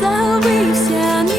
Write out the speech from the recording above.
Забився.